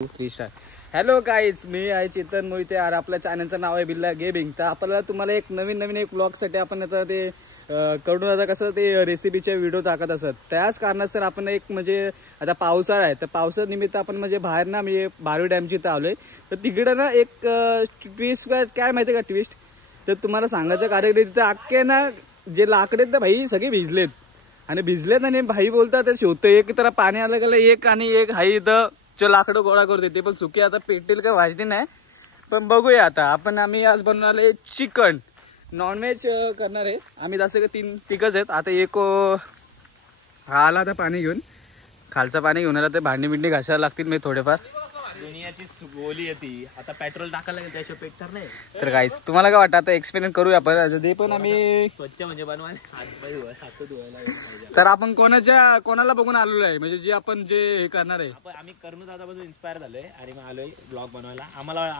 Hello guys, मी आहे चेतन मोहिते आणि आपल्या चॅनलचं नाव आहे बिल्ला गेमिंग. तर आपल्याला तुम्हाला एक नवीन एक ब्लॉग साठी आपण आता ते कडून आता कसं ते रेसिपीचे व्हिडिओ टाकत असत. त्याच कारणास्तव आपण एक म्हणजे आता पावसाळा आहे तर पावसा निमित्त आपण म्हणजे बाहेर ना मी बारवी डॅमची इथं आलोय. तर तिकडे ना एक ट्विस्ट काय माहिती का ट्विस्ट, तर तुम्हाला सांगायचं कारण तिथे अख्खे ना जे लाकडे ना भाई सगळे भिजलेत आणि भाई बोलतात ते शोधतो एक तर पाणी आलं गेलं एक आणि एक हाई इथं लाकडं गोळा करते ते पण सुके आता पेटेल का माहिती नाही. पण बघूया आता आम्ही आज बनवणार आहे चिकन नॉनव्हेज करणार आहे. आम्ही जसं का तिघच आहेत. आता एक हा आला आता पाणी घेऊन खालचं पाणी घेऊन आला तर भांडी बिंडी घासायला लागतील मी थोडेफार. दुनियाची गोली येते आता पेट्रोल टाकायला लागेल त्याशिवाय पेटणार नाही. तर गाईस तुम्हाला काय वाटतं आता एक्सपेरिमेंट करूया आपण ते पण आम्ही स्वच्छ म्हणजे बनवायला हात धुवायला. तर आपण कोणाला बघून आलेलो आहे म्हणजे जे आपण जे हे करणार आहे आम्ही करणं दादापासून इन्स्पायर झालोय आणि मग आलोय ब्लॉग बनवायला.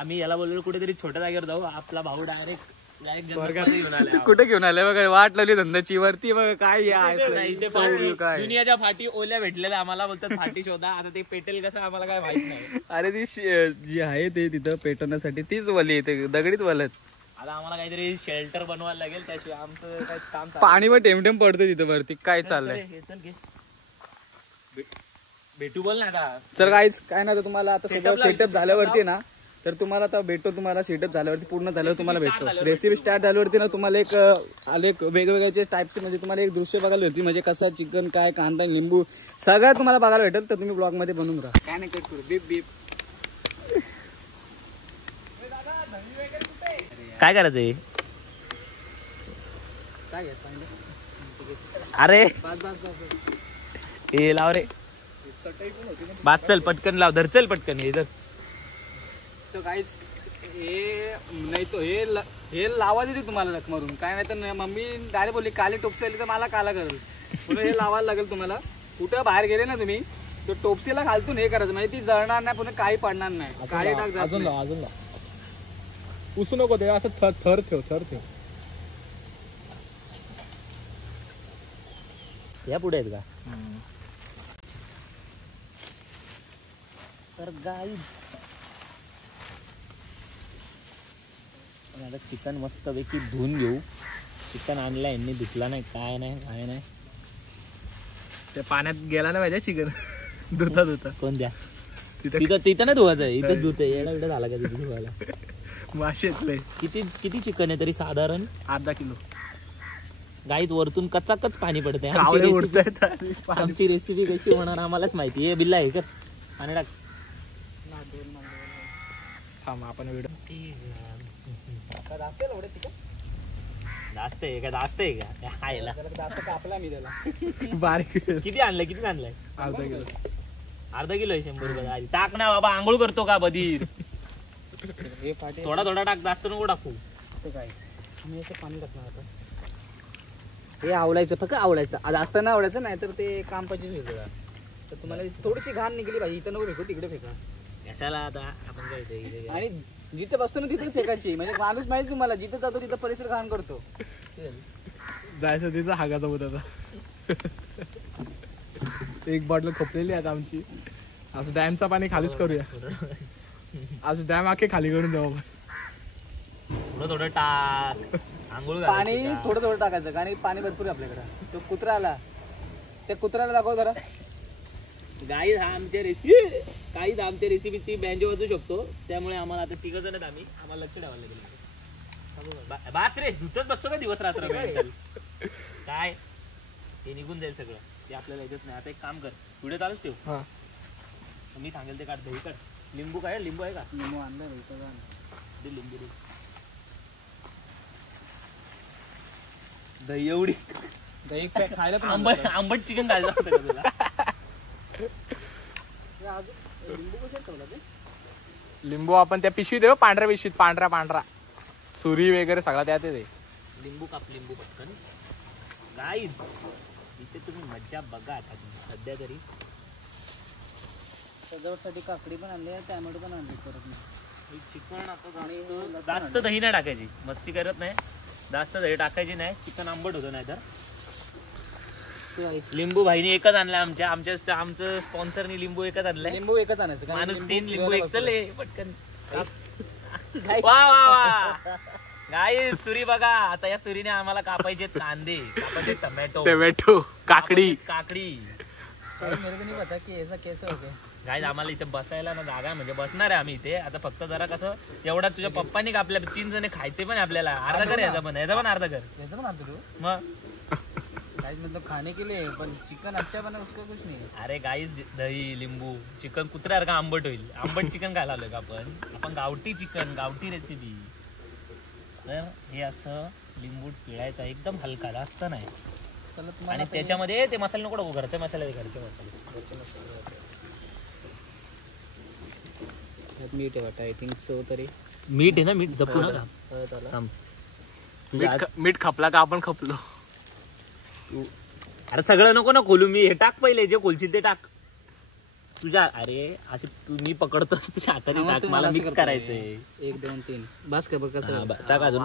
आम्ही याला बोललो कुठेतरी छोट्या जागेवर जाऊ. आपला भाऊ डायरेक्ट कुठे घेऊन आले बघा वाट लावली धंद्याची वरती बघा काय दुनियाच्या फाटी ओल्या भेटलेल्या आम्हाला बोलतात फाटी शोधा. आता ते पेटेल कसं आम्हाला काय माहित नाही. अरे ती जी आहे ते तिथं पेटवण्यासाठी तीच वली येते दगडीत वलत. आता आम्हाला काहीतरी शेल्टर बनवायला लागेल त्याशिवाय आमचं काय काम. पाणी पण टेमटेम पडतं तिथं वरती काय चाललंय. भेटू बोल ना आता. चल गाईज काय ना तुम्हाला आता सगळं सेटअप झाल्यावरती ना तर तुम्हाला आता भेटतो. तुम्हाला सेटअप झाल्यावरती पूर्ण झाल्यावर तुम्हाला भेटतो. रेसिपी स्टार्ट झाल्यावरती ना तुम्हाला एक वेगवेगळ्या टाईपचे म्हणजे तुम्हाला एक दृश्य बघायला होती म्हणजे कसा चिकन काय कांदा लिंबू सगळं तुम्हाला बघायला भेटेल. तर तुम्ही ब्लॉग मध्ये बनवून राहा. काय नाही करू बीप बीप. काय करायचंय अरे हे लाव रे बात चल पटकन लाव धर चल पटकन हे धर. तो काहीच हे नाही तो हे लावा देते तुम्हाला लक मारून काय नाही तर मम्मी डायरेक्ट बोलली काली टोपसी आली तर मला काला करेल म्हणून हे लावायला लागेल तुम्हाला. कुठं बाहेर गेले ना तुम्ही तर टोपसीला घालतून हे करायचं म्हणजे ती जळणार नाही पुन्हा काही पडणार नाही. काळी टाक अजून उसू नको ते असं थर ठेव. या पुढे आहेत का तर गाईज आता चिकन मस्त पैकी धुवून घेऊ. चिकन आणलं यांनी धुतला नाही काय नाही ते पाण्यात गेला ना पाहिजे चिकन धुता कोण द्या तिथं नाही धुवायचं इथं धुते येणं बिडं झाला का तिथे धुवायला. माशेतले किती चिकन आहे तरी साधारण अर्धा किलो. गाईत वरतून कच्चाकच पाणी पडते. आमची रेसिपी कशी होणार आम्हालाच माहिती आहे. बिल्ला आहे कर पाणी टाक थांब आपण व्हिडिओ जास्त आहे का हायला कापला मी त्याला बारीक. किती आणलंय अर्धा किलो आहे 100 रुपये. टाक ना बाबा आंघोळ करतो का बधीर. थोडा टाक जास्त नको टाकू. काय मी असं पाणी टाकणार आता हे आवडायचं फक्त आवडायचं जास्त ना आवडायचं नाही तर ते काम पाहिजे. तर तुम्हाला थोडीशी घाण निघली पाहिजे. इथं नको फेकू तिकडे फेका कशाला आता आपण काय आणि जिथे बसतो ना तिथे फेकायची म्हणजे माणूस माहिती तुम्हाला जिथे जातो तिथं परिसर घाण करतो. जायचं तिथं हागाचा होत आता. एक बॉटल खोपलेली आता आमची. आज डॅमचा पाणी खालीच करूया. आज डॅम आखे खाली करून जाऊ. थोडं टाक आंघोळ पाणी थोडं टाकायचं कारण पाणी भरपूर आहे आपल्याकडे. तो कुत्रा आला त्या कुत्र्याला दाखव जरा. गाईज आमच्या रेसिपीची बँजो वाजू शकतो त्यामुळे आम्हाला आता तिघ जण आम्हाला लक्ष ठेवायला लागेल. बास रे धुतच बसतो का दिवस रात्र काय हे निघून जाईल सगळं ते आपल्याला येतच नाही. आता एक काम कर पुढे चालूच ठेव. मी सांगेल ते काढ दही काढ. लिंबू काय लिंबू आहे का लिंबू आणलं लिंबू दही एवढी दही खायला आंबट चिकन खायचं होतं का तुला. लिंबू आपण त्या पिशवीत देऊ पांढऱ्या पिशवीत पांढरा सुरी वगैरे सगळा त्यात आहे. लिंबू पटकन. गाईज इथे तुम्ही मज्जा बघा आता सध्या तरी. सजावटसाठी काकडी पण आणली टॅमॅटो पण आणली. परत चिकन आता जास्त दही नाही टाकायची मस्ती करत नाही. जास्त दही टाकायची नाही चिकन आंबट होतं नाही तर लिंबू भाईने एकच आणलाय आमचं स्पॉन्सरनी लिंबू एकच आणलाय. लिंबू एकच आणायचं माणूस 3 लिंबू एकतले पटकन. वा वा वा गाईस, सुरी बघा आता. या सुरीने आम्हाला कापायचे कांदे, कापायचे टोमॅटो, काकडी. गाईस आम्हाला इथे बसायला ना जागा म्हणजे बसणार आहे आम्ही इथे. आता फक्त जरा कसं एवढा तुझ्या पप्पांनी कापल्या 3 जण खायचे पण आपल्याला. अर्धा कर याचा पण अर्धा कर. मग मतलब खाने के लिए पण चिकन अच्छा बना उसका कुछ नहीं. अरे गाईस दही लिंबू चिकन कुत्र्यासारखं आंबट होईल. आंबट चिकन खायला आलोय का आपण गावठी चिकन, गावठी रेसिपी. तर हे असं लिंबू पिळायचं एकदम हलका, जास्त नाही. आणि त्याच्यामध्ये ते मसाले नको घरचे मसाले. मीठ आहे वाटतं आय थिंक सो. तरी मीठ आहे ना, मीठ जपू नका. मीठ खपला का आपण खपलो. अरे सगळं नको ना खोलू. मी हे टाक पहिले, जे खोलशील ते टाक तुझ्या. अरे असे मी पकडतो तुझ्या हाताने टाक. मला मिक्स करायचंय. 1 2 3 बस का बघ कसं टाक. अजून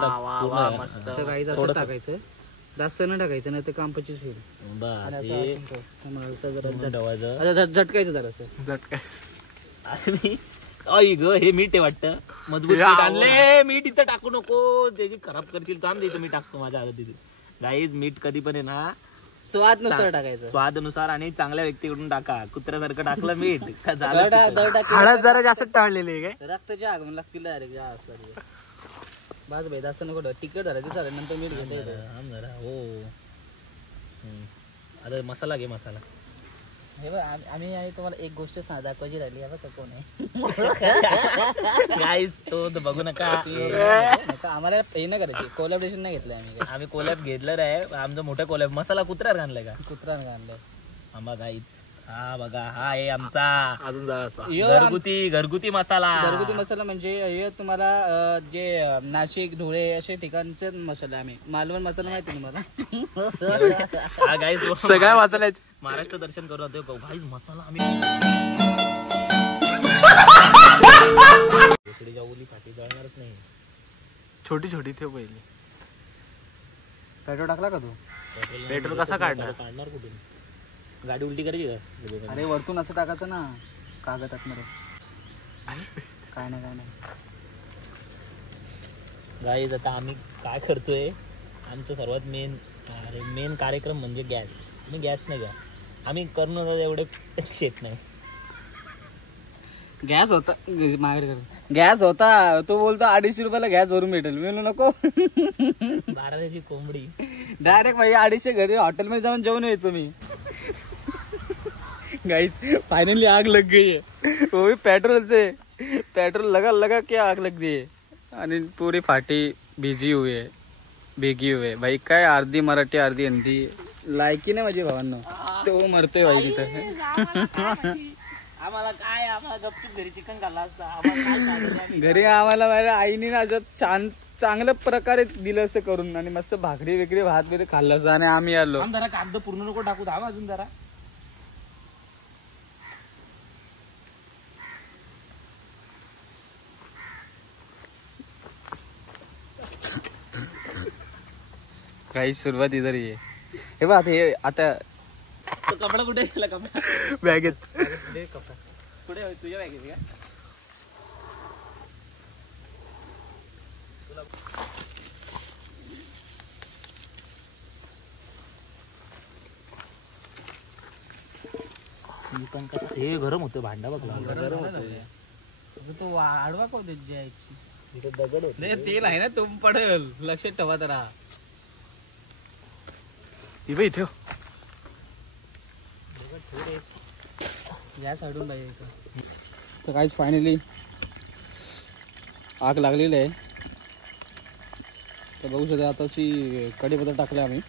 मस्त. असं टाकायचं, जास्त न टाकायचं नाही तर काम 25 होईल. बस झटकायचं जरासं. आणि आई ग हे मीठ आहे वाटतं. मजबूत मीठ आणले. मीठ इथं टाकू नको, त्याची खराब करशील. थांब इथं मी टाकतो माझ्या हातात तिथे. गाईज मीठ कधी पण आहे ना स्वादनुसार टाकायचं. स्वादनुसार आणि चांगल्या व्यक्तीकडून टाका. कुत्र्यासारखं टाकलं मीठ हळद जरा जास्त टाळलेली आहे काय. रक्ताच्या आगमन लागतील बाज भाई. जास्त नको तिखट झालं ते चालेल, नंतर मीठ घेता येतं. हो अरे मसाला घे मसाला. हे बघ आम्ही तुम्हाला एक गोष्ट दाखवायची राहिली. हे बघ कोण आहे गाईज, तो बघू नका. आम्हाला हे नाही करायची, कोलॅबरेशन नाही घेतलंय आम्ही कोलॅब घेतलं आहे. आमचं मोठं कोलॅब. मसाला कुत्र्यावर आणलाय का? कुत्र्यानं आणलाय. आंबा गाईज हा बघा, हा आहे आमचा अजून घरगुती मसाला. घरगुती मसाला म्हणजे हे तुम्हाला जे नाशिक धुळे असे ठिकाणचे मसाले. आम्ही मालवण मसाला माहिती तुम्हाला. सगळ्या मसाल्याचे महाराष्ट्र दर्शन करू राहतो गाईज. मसाला आम्ही जाऊली फाटी जळणारच नाही. छोटी छोटी ठेव पहिली. पेट्रोल टाकला का तू? पेट्रोल कसा काढणार कुठून? गाडी उलटी करायची का? अरे वरतून असं टाकायचं ना कागद मध्ये. काय नाही गाईज आता आम्ही काय करतोय. आमचं सर्वात मेन कार्यक्रम म्हणजे गॅस. मी गॅस नाही घ्या, आम्ही करून एवढे शेत नाही. गॅस होता माझ्याकडे. गॅस होता तो बोलतो 250 रुपयाला गॅस भरून भेटेल. मी नको 12ची कोंबडी. डायरेक्ट भाई 250 घरी हॉटेलमध्ये जाऊन जेवण यायचो मी. गाइस फाइनली आग लग गई है, वो भी पेट्रोल से. पेट्रोल लगा के आग लग गई है आणि पूरी फाटी भीगी हुई है भाई. काय अर्धी मराठी अर्धी हिंदी. लायकी नाही माझी भावांनो. तो मरतोय भाई तिथं. आम्हाला गपचूप घरी चिकन खाल्ला असता. घरी आम्हाला माझ्या आईने ना चांगल्या प्रकारे दिलं असतं करून आणि मस्त भाकरी वेगळी भात वगैरे खाल्लं असतं. आणि आम्ही आलो. जरा कागद पूर्ण नको टाकू धावा अजून जरा. काही सुरुवात इधर ही आहे. हे बघ आता कपडा कुठे गेला? कपडा बॅगेत. कपडा कुठे? तुझ्या बॅगेत का? पण कसं हे गरम होतं भांडा बघला. गरम होतं तो आडवा का होते जायची. तिथे दगड होते. तेल आहे ना तुम पडेल. लक्षात ठेवा जरा. इथे गॅस अडून पाहिजे. तर काहीच फायनली आग लागलेली आहे. तर बघू शकता आता अशी कढीपत्ता टाकले आम्ही.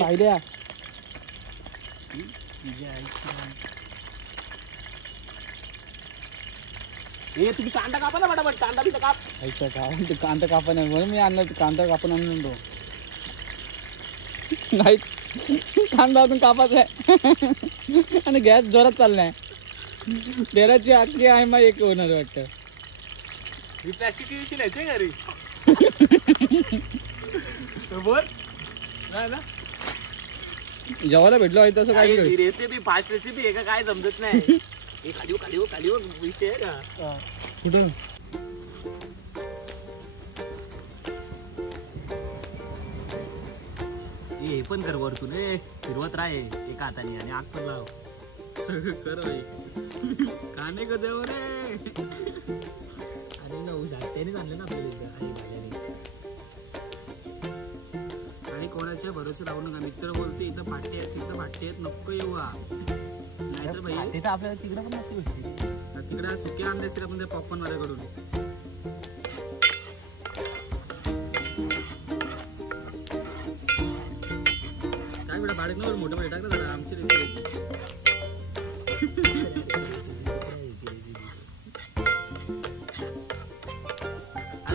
पाहिल्या तुम्ही कांदा कापा ना फटाफट. कांदा तिथं काप. कांदा कापा नाही म्हणून मी आणलं. कांदा कापून आणून तो नाही. कांदा अजून कापाच आहे आणि गॅस जोरात चाललाय. डेराची आखी आहे मग एक होणार वाटतं. प्लास्टिकची पिशवी न्यायची घरी. बोल नाही ना जेवायला भेटलो आहे तसं काय ही रेसिपी फास्ट रेसिपी आहे का काय समजत नाही. हे खाली विषय आहे का. कुठं हे पण कर वरतून फिरवत राह एका हाताने आणि आग पण लाव सगळं कर का नाही का देव रे. आणि ना त्यानेच आणलं ना आपल्याला काही कोणाच्या भरोसे राहू नका. मित्र बोलते इथं फाटे आहेत नको येऊ नाहीतर भाई तिथं आपल्याला तिकडं पण नसते भेटते. तिकडे सुके आणले असतील आपण त्या पॉपकॉर्न वाल्याकडून. काय बेटा बारीक नव्हतं मोठे मोठे टाकलं जरा आमची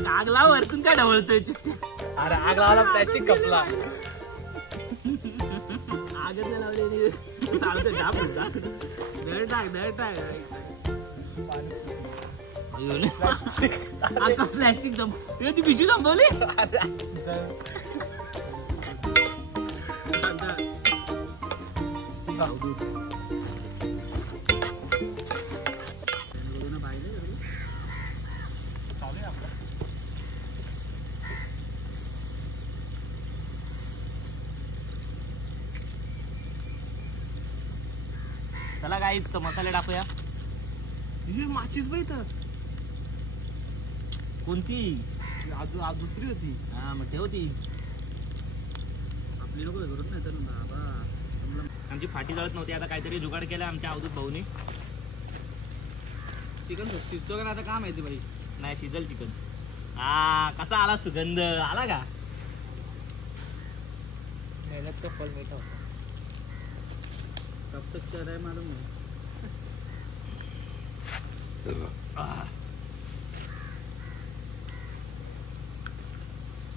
आग लाव वरतून काय ढवळतोय. अरे आग लावला प्लॅस्टिक कपला आगच नाही लावली चालतंय टाक आता प्लॅस्टिक ती पिशवी थांबवली. चला गाईच तर मसाले टाकूया. माचीस बाई तर कोणती दुसरी होती. हा मग ठेवती आपली लोक करत नाही तर आमची फाटी जळत नव्हती. आता काहीतरी जुगाड केला आमच्या अवधूत भाऊनी. चिकन शिजतो का ना आता काय माहिती बाई. नाही शिजल चिकन. हा कसा आला सुगंध आला का. मेहनत का फल मीठा होता. तब तक क्या रहा है मालूम नहीं.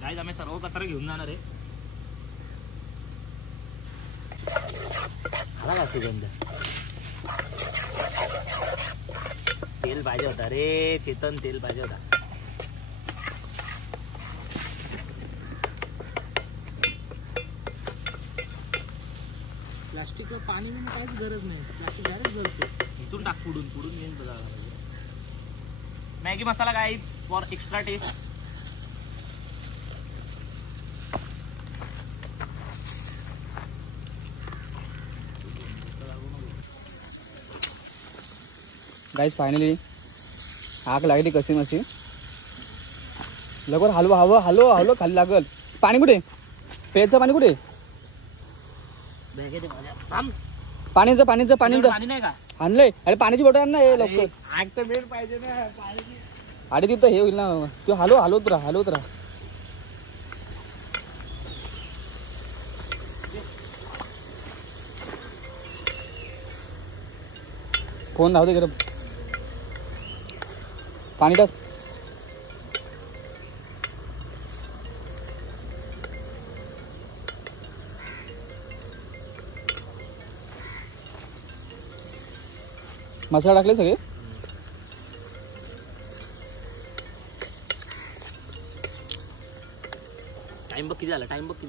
गाईज आम्ही सर्व कचरा घेऊन जाणार आहे. आला का सुगंध. तेल पाहिजे होता रे चेतन तेल पाहिजे होता. प्लास्टिकला पाणी म्हणून काहीच गरज नाही. प्लास्टिक डायरेक्ट जळते. इथून टाक पुढून येऊन बघा. Maggi masala guys for extra taste. Guys finally आग लागली कशी नशी. लवकर हलव खाली लागल. पाणी कुठे प्यायचं पाणी कुठे. पाणीचं पाणी नाही का आणलंय. अरे पाण्याची बॉटल आण ना लवकर. आग तर मेन पाहिजे ना पाणी. अरे तिथं हे होईल ना तू हलवत राहा. फोन धावते जरा. पाणी टाक. मसाला टाकले सगळे. टाइम बघ किती झाला फक्त.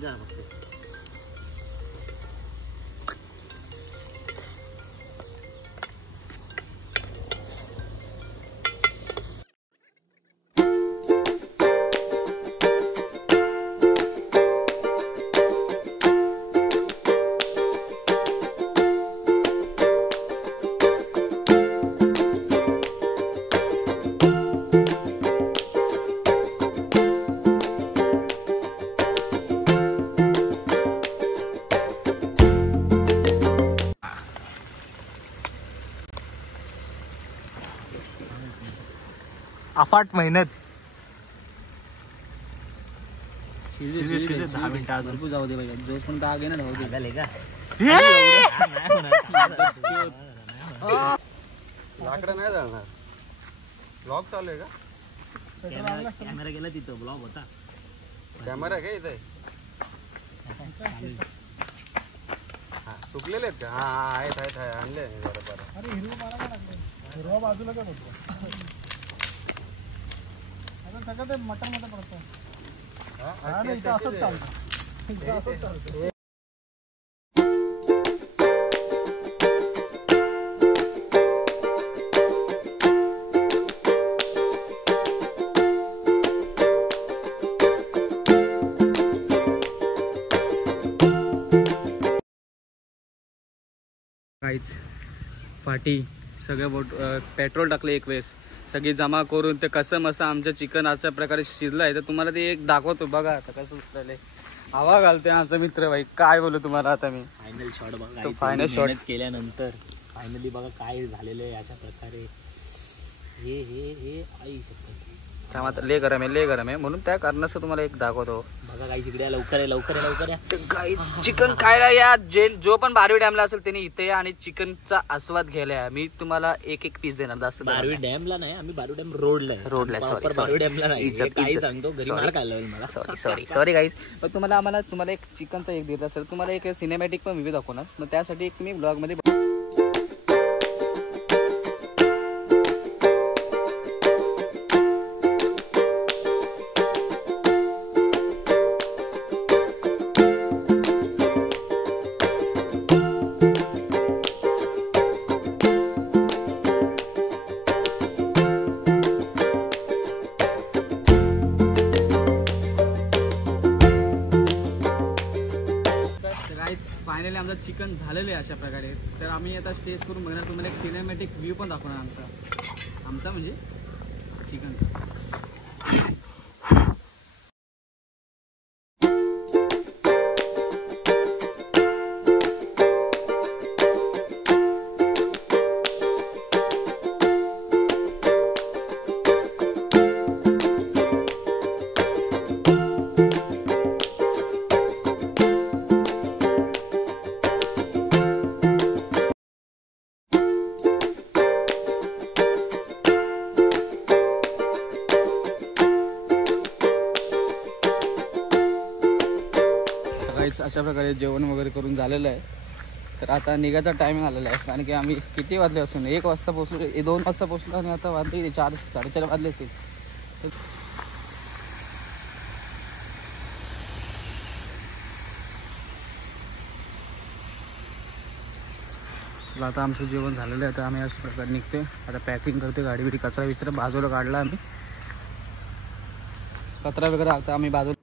अफाट मेहनत. 10 मिनिटं अजून जाऊ दे पाहिजे. जोश पण आग आहे ना धावते. का लाकडं नाही जाणार. ब्लॉग चालू आहे का. कॅमेरा गेला तिथं ब्लॉग होता. कॅमेरा काय इथे सुकलेले आहेत का. हा आहेत आणले बरोबर. अरे हिरवा बाजूला काय होतो. सगळं ते मटर पडतं. असंच चालतं. काहीच फाटी सगळं पेट्रोल टाकले एक वेळेस सगळी जमा करून ते कसं मस्त आमचं चिकन अशा प्रकारे शिजलं आहे तर तुम्हाला ते एक दाखवतो बघा आता कसं झालंय. हवा घालतोय आमचा मित्र भाई काय बोलू तुम्हाला आता मी. फायनल शॉट बघा, तो फायनल शॉट केल्यानंतर फायनली बघा काय झालेलं आहे अशा प्रकारे. हे हे हे आई शकत त्यामुळे लय गरम आहे म्हणून त्या कारणाचं तुम्हाला एक दाखवतो बघा. काही तिकडे लवकर या. गाईज चिकन खायला या जो पण बारवी डॅमला असेल त्यांनी इथे या आणि चिकनचा आस्वाद घ्यायला या. मी तुम्हाला एक पीस देणार जास्त. बारवी डॅमला नाही, आम्ही बारवी डॅम रोडला बारवी डॅमला नाही. काही सांगतो घरी मार खाल्ला मला. Sorry guys. पण तुम्हाला एक चिकनचा एक देत असेल तुम्हाला एक सिनेमॅटिक पण व्हिडिओ दाखवणार मग त्यासाठी एक तुम्ही ब्लॉग मध्ये फायनली आमचं चिकन झालेलं आहे अशा प्रकारे. तर आम्ही आता टेस्ट करून बघणार तुम्हाला एक सिनेमॅटिक व्ह्यू पण दाखवणार आमचा म्हणजे चिकन. अशा प्रकारे जेवण वगैरे करून झालेलं आहे. तर आता निघायचा टायमिंग आलेला आहे कारण की आम्ही किती वाजले असून 1 वाजता पोहोचलो 2 वाजता पोहोचलो आणि आता वाजले 4 साडेचार वाजले असेल. आता आमचं जेवण झालेलं आहे. आता आम्ही अशा प्रकारे निघतोय. आता पॅकिंग करते गाडी बिडी कचरा विचरा बाजूला काढला आम्ही कचरा वगैरे आता आम्ही बाजूला